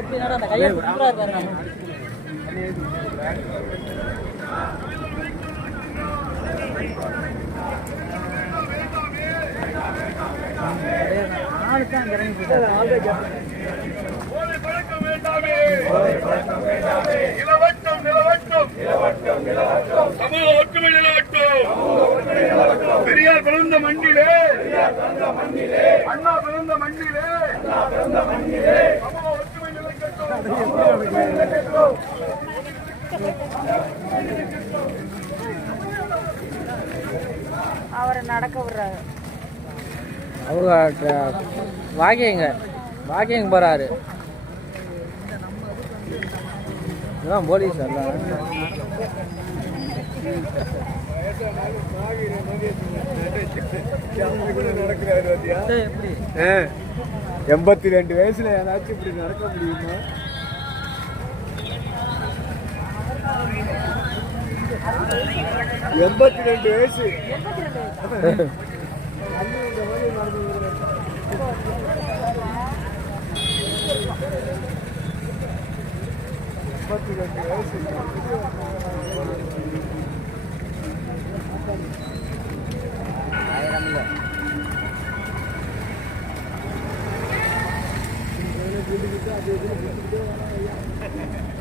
எப்படி அந்த கையை பெரியார் பிறந்த மண்ணிலே, அண்ணா பிறந்த மண்ணிலே அவரை நடக்க விடுறாரு. அவங்க வாக்கிங் போறாரு. இதான் போலீஸ் அல்ல. 82 வயசுல ஏதாச்சும் இப்படி நடக்க முடியுமா? 82 வயசு.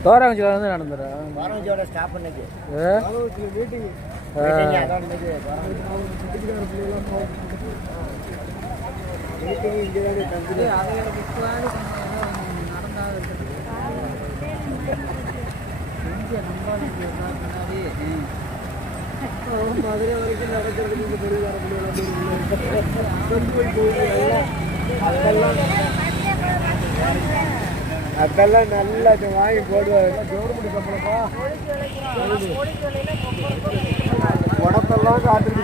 தோராஞ்சில வந்து நடந்துறேன். தோராஞ்சியோட ஸ்டாப் பண்ணது மீட்டிங் மதுரை வரைக்கும் நடக்கிறது அதெல்லாம் நல்லா வாங்கி போடுவாங்க. கவர்மெண்ட் கம்பெனிப்பா உடம்பெல்லாம் காத்துட்டு